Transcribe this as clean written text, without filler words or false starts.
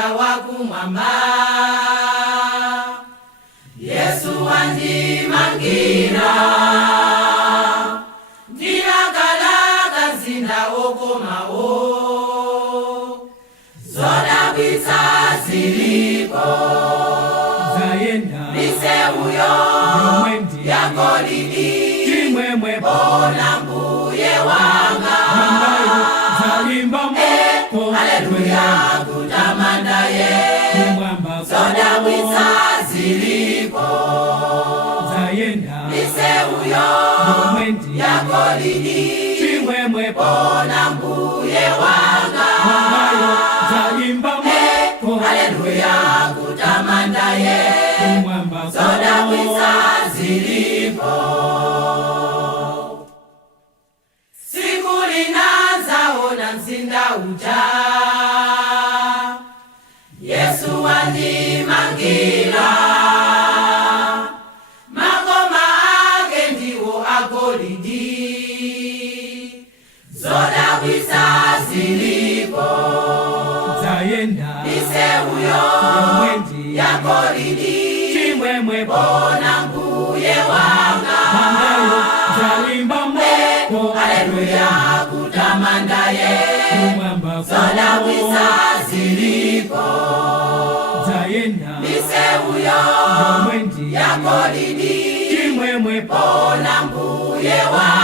uja wakumwamba. Yesu wandimangira ndinagalaga nzinda okomawo zodabwitsa zilipo miseuyo yagolide bona mbuye wanga haleluya kutamanda ye zodabwitsa zilipo miseuyo yagolide bona mbuye wanga haleluya kutamanda ye zodabwitsa zilipo. Siku linazaona mzinda uja Yesu wandimangira magoma ake ndiwo agolide zodabwitsa zilipo miseuyo yagolide bona mbuye wanga haleluya kutamanda ye zodabwitsa zilipo miseuyo yagolide bona mbuye wanga